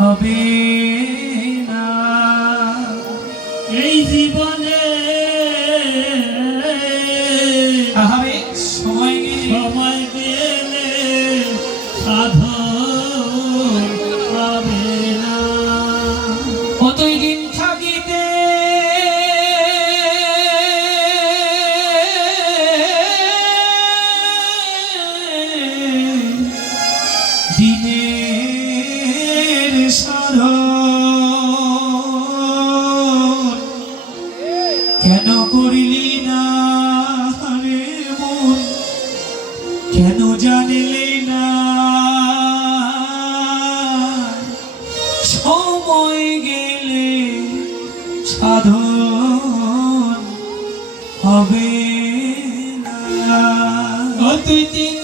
হবে দিনের সাধন কেন করিলি না রে মন? কেন জানিলি না? সময় গেলে সাধন হবে না। দুই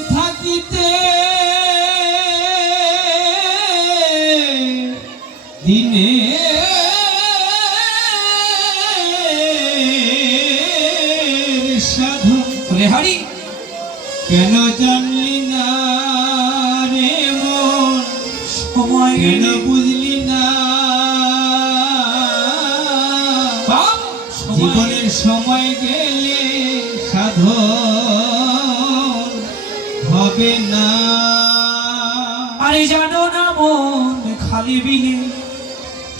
হবে না। আরে জানো না মন খালি বিলে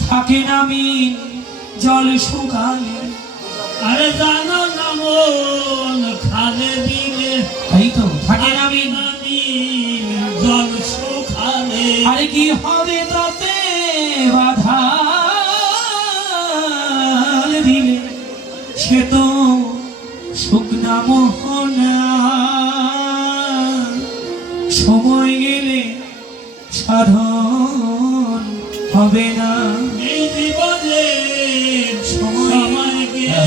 থাকে না মিন জল শুকালে। আরে জানো না মন খালে দিলে তাই তো থাকে না মিন। জল সুখালে আরে কি হবে তাতে বাধা? দিলে সে তো শুকনা মোহনা। সময় গেলে সাধন হবে না। এই জীবনে সময় গেলে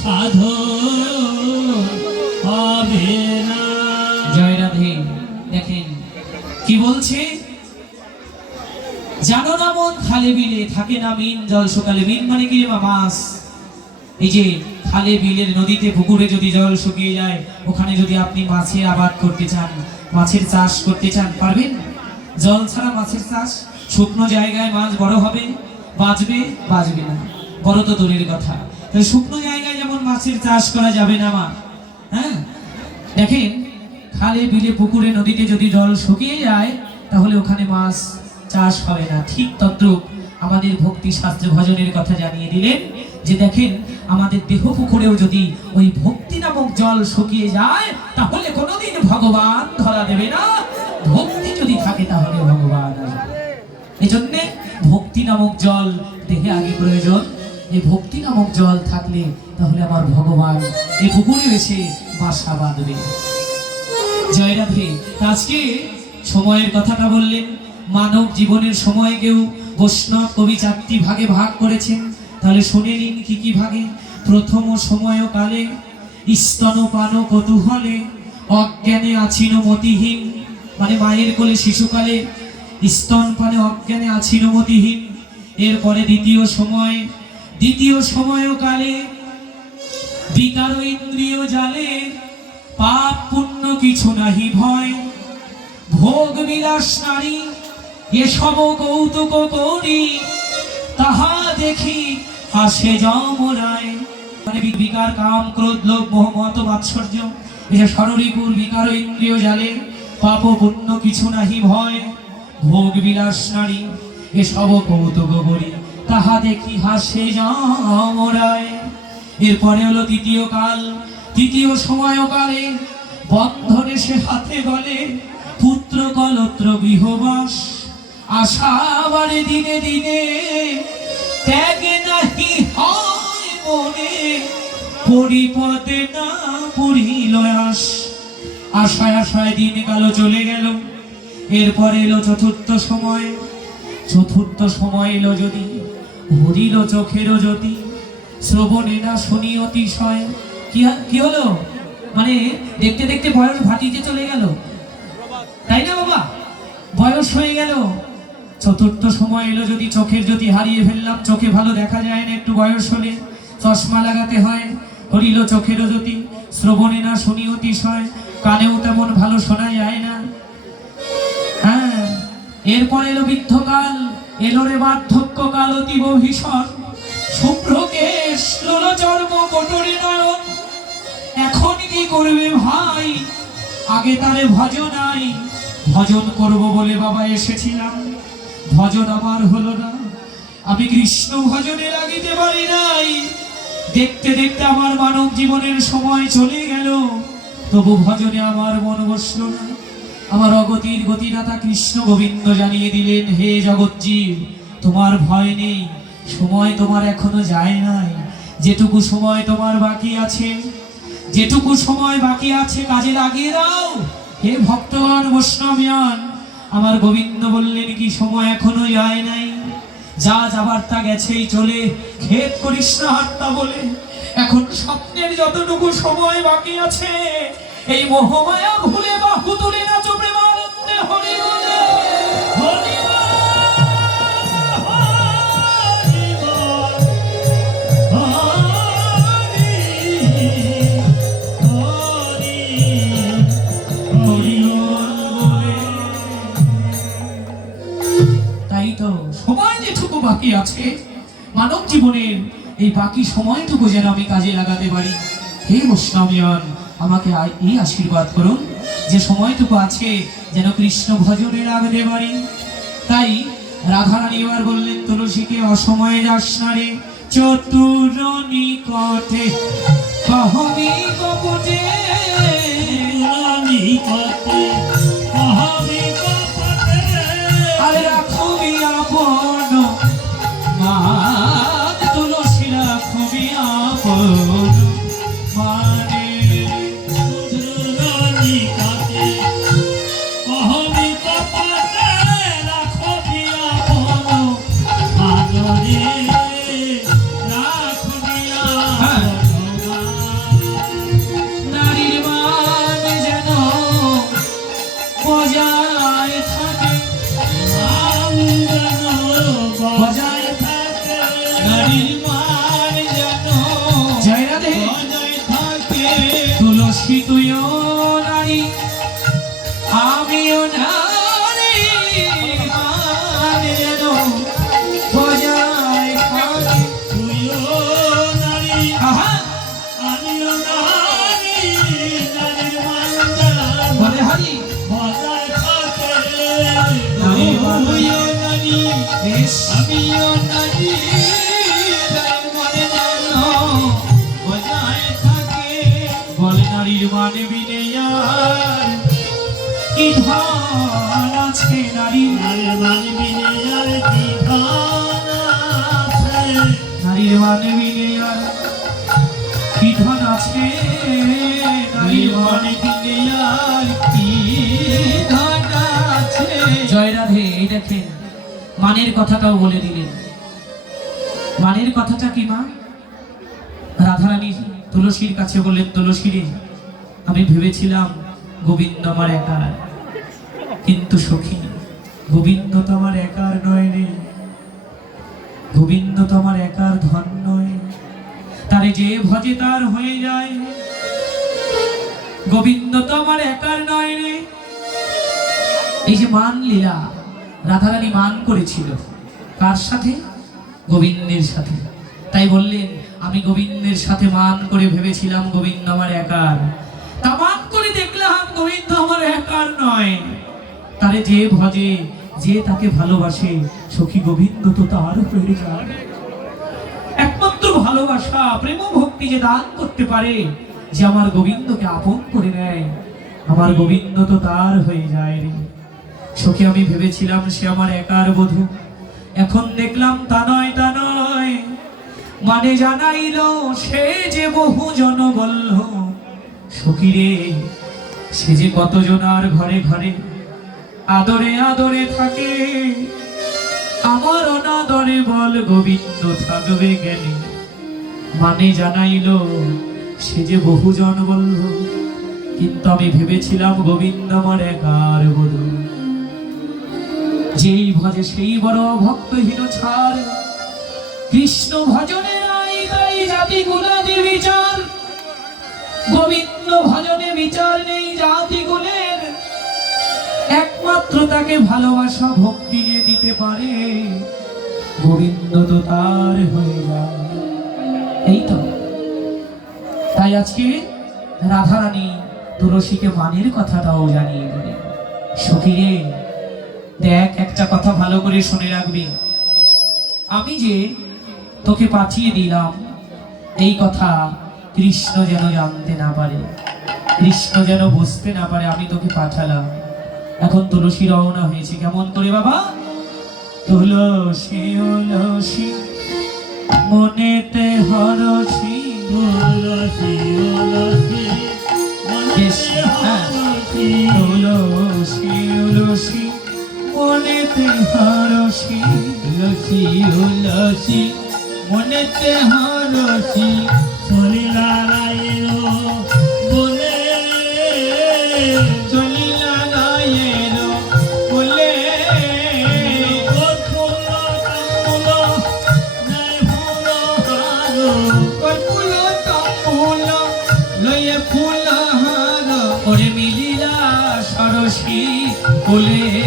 সাধন হবে না। জয় রাধে দেখেন, কি বলছে? জানো না মন খালে বিলে থাকে না মিন, জল সকালে মিন মানে কি মাছ এই যে খালে বিলের নদীতে পুকুরে যদি জল শুকিয়ে যায়, ওখানে যদি আপনি মাছের আবাদ করতে চান, মাছের চাষ করতে চান, পারবেন? জল ছাড়া মাছের চাষ শুকনো জায়গায় মাছ বড় হবে, বাঁচবে? বাঁচবে না। বড় তো দূরের কথা। শুকনো জায়গায় যেমন মাছের চাষ করা যাবে না মা হ্যাঁ? দেখেন, খালে বিলে পুকুরে নদীতে যদি জল শুকিয়ে যায়, তাহলে ওখানে মাছ চাষ হবে না। ঠিক তদ্রুপ আমাদের ভক্তি শাস্ত্র ভজনের কথা জানিয়ে দিলেন যে দেখেন আমাদের দেহ পুকুরেও যদি ওই ভক্তি নামক জল শুকিয়ে যায়, তাহলে কোনোদিন ভগবান ধরা দেবে না। ভক্তি যদি থাকে, তাহলে ভগবান আসবে। এই জন্যে ভক্তি নামক জল দেহে আগে প্রয়োজন। এই ভক্তি নামক জল থাকলে তাহলে আমার ভগবান এই পুকুরে এসে বাসা বাঁধবে। জয় রাধে। আজকে সময়ের কথাটা বললেন। মানব জীবনের সময়কেও বৈষ্ণব কবি চারটি ভাগে ভাগ করেছেন। তাহলে শুনে নিন কি কি ভাগে। প্রথম সময় কালে স্তনপান কৌতূহলে অজ্ঞানে আছিন মতিহীন। মানে মায়ের কোলে শিশুকালে, স্তনপানে অজ্ঞানে আছিন মতিহীন। এরপরে দ্বিতীয় সময় দ্বিতীয় সময় কালে, বিকার ইন্দ্রিয় জালে, পাপ পুণ্য কিছু নাহি ভয়। ভোগ বিলাস নারী এসব কৌতুক করি, তাহা দেখি হাসে মানে বি- বিকার কাম, ক্রোধ, লোভ মত, মাৎসর্য যে সররিপুর বিকার ইন্দ্রিয় জালে। পাপ পুণ্য কিছু নাহি ভয়, ভোগ বিলাস নারী, এসব কৌতুক করি। তাহা দেখি হাসে যমরায় এরপরে হলো তৃতীয় কাল। তৃতীয় সময়কালে বন্ধনে সে হাতে বলে, পুত্র কলত্র গৃহবাস আশাবারে দিনে দিনে। ত্যাগে নাহি হয় মনে। পরিপদে না পড়িল আস আশায় আশায় দিন কালো চলে গেল। এরপরে এলো চতুর্থ সময়। চতুর্থ সময় এলো যদি হরিল চোখেরও জ্যোতি শ্রবণে না শুনি অতিশয়। কি হলো মানে দেখতে দেখতে বয়স ভাটিতে চলে গেল। তাই না বাবা? বয়স হয়ে গেল। চতুর্থ সময় এলো যদি চোখের জ্যোতি হারিয়ে ফেললাম, চোখে ভালো দেখা যায় না, একটু বয়স হলে চশমা লাগাতে হয়, হরিল চোখেরও জ্যোতি, শ্রবণে না শুনি অতিশয় কানেও তেমন ভালো শোনা যায় না। হ্যাঁ এরপর এলো বৃদ্ধকাল, এলো রে বার্ধক্যকাল অতীব ভীষণ। শুভ্রকেশ, লোলচর্ম, কটরে নয়ন, এখন কি করবে ভাই? আগে তারে ভজনাই, ভজন করব বলে বাবা এসেছিলাম। ভজন আমার হলো না। আমি কৃষ্ণ ভজনে লাগিতে পারি নাই। দেখতে দেখতে আমার মানব জীবনের সময় চলে গেল। তবু ভজনে আমার মন বসল না। আমার অগতির গতিদাতা কৃষ্ণ গোবিন্দ জানিয়ে দিলেন, হে জগৎজীব, তোমার ভয় নেই। সময় তোমার এখনও যায় নাই। যেটুকু সময় তোমার বাকি আছে, যেটুকু সময় বাকি আছে, কাজে লাগিয়ে দাও। হে ভক্তগণ বৈষ্ণবিয়ান আমার গোবিন্দ বললেন, কি সময় এখনও যায় নাই? যা যাবার তা গেছেই চলে। খেদ করিস না হাট্টা বলে। এখন স্বপ্নের যতটুকু সময় বাকি আছে, এই মোহমায়া ভুলে বাহু তুলে নাচো এই বাকি সময়টুকু যেন আমি কাজে লাগাতে পারি। হে বৈষ্ণবিয়ন আমাকে এই আশীর্বাদ করুন যে সময়টুকু আছে যেন কৃষ্ণ ভজনে লাগাতে পারি। তাই রাধারানী এবার বললেন, তুলসীকে অসময়ে যাস না রে চতুর নিকটে কহমি কপটে আরে তুলসী তুইও নারী আমিও নারী নারীর মানে বিনয়ার কি ধন আছে নারীর? নারীর মানে বিনয়ার কি ধন আছে? নারীর মানে বিনয়ার কি ধন আছে? জয় রাধে এই দেখেন মানের কথাটাও বলে দিলেন। মানের কথাটা কি মা? রাধারানী তুলসীর কাছে বললেন রে আমি ভেবেছিলাম গোবিন্দ আমার একার, কিন্তু সখী, গোবিন্দ তো আমার একার নয় রে। গোবিন্দ তো আমার একার ধন নয়। তারে যে ভজে তার হয়ে যায়। গোবিন্দ তো আমার একার নয় রে। এই যে মান লীলা, রাধারানী মান করেছিল, কার সাথে? গোবিন্দের সাথে। তাই বললেন, আমি গোবিন্দের সাথে মান করে ভেবেছিলাম গোবিন্দ আমার একার তা মান করে দেখলাম গোবিন্দ আমার একার নয়। তারে যে ভজে, যে তাকে ভালোবাসে, সখী গোবিন্দ তো তার হয়ে যায়। একমাত্র ভালোবাসা প্রেম ভক্তি যে দান করতে পারে, যে আমার গোবিন্দকে আপন করে নেয়, আমার গোবিন্দ তো তার হয়ে যায় রে। সখী, আমি ভেবেছিলাম সে আমার একার বধূ। এখন দেখলাম তা নয় তা নয়। মানে জানাইল সে যে বহু জন বলল সখী রে সে যে কতজনার ঘরে ঘরে আদরে আদরে থাকে, আমার অনাদরে বল গোবিন্দ থাকবে জ্ঞানী মানে জানাইল, সে যে বহুজন বলল, কিন্তু আমি ভেবেছিলাম গোবিন্দ আমার একার বধূ। যেই ভজে সেই বড় ভক্তহীন ছাড়, কৃষ্ণ ভজনে নাই তাই জাতি গুলাদি বিচার। গোবিন্দ ভজনে বিচার নেই জাতি গুলের একমাত্র তাকে ভালোবাসা ভক্তি যে দিতে পারে। গোবিন্দ তো তার হয়ে যায়। এই তো। তাই আজকে রাধারানী তুলসীকে মানের কথাটাও জানিয়ে দিলেন সখীরে, দেখ একটা কথা ভালো করে শুনে রাখবি। আমি যে তোকে পাঠিয়ে দিলাম, এই কথা কৃষ্ণ যেন জানতে না পারে কৃষ্ণ যেন বুঝতে না পারে আমি তোকে পাঠালাম এখন তুলসী রওনা হয়েছে কেমন করে বাবা তুলসী তুলসী মনেতে হরসি তুলসী তুলসী মনে হ্যাঁ। তুলসী তুলসী তুলসী মনেতে হরসি তুলসী তুলসী মনেতে হরসি বলে বলে ফুল হারো ওরে মিলিলা সরসী কোলে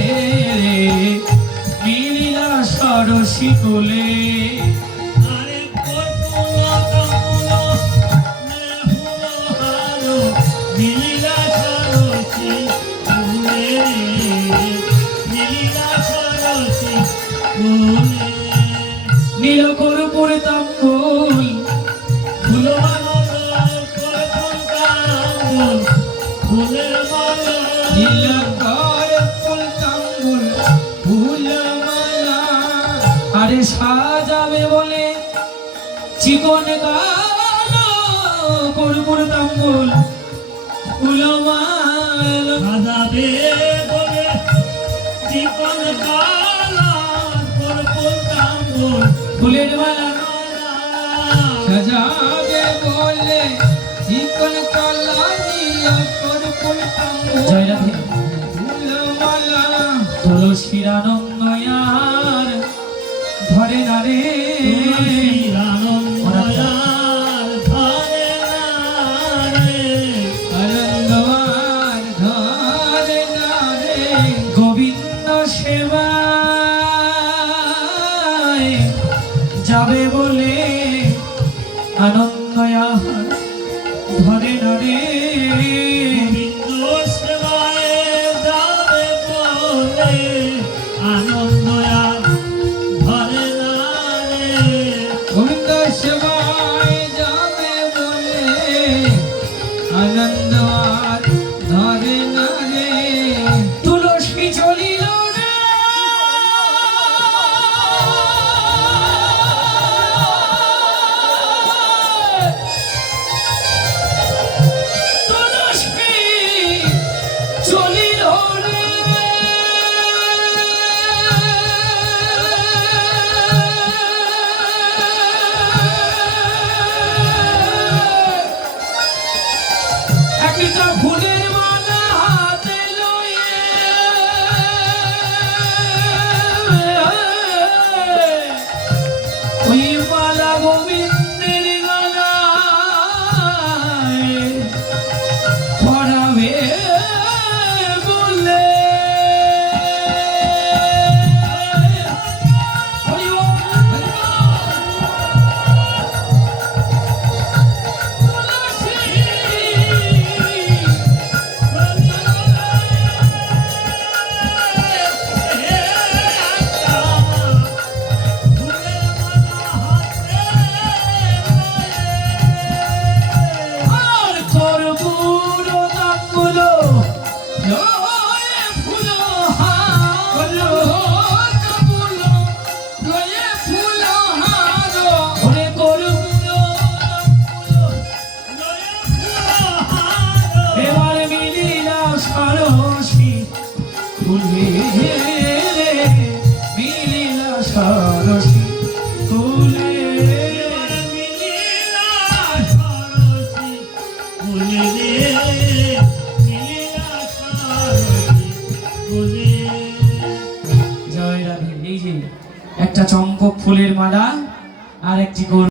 আরে সাজাবে বলে গালো কর্পুর তাম্বুল ফুল মালা সাজাবে বলে জীবন কালা কর্পূর কামূল ফুলের মালা বলে চিকন কালা নীল কর্পুর জয় রাধে। ফুলমালা তুলসীর আনন্দয়ার ধরে না রে। তুলসীর আনন্দয়ার ধরে না রে। আনন্দয়ার ধরে না রে। গোবিন্দ সেবায় যাবে বলে আনন্দয়ার ধরে না মালা আর একটি গোল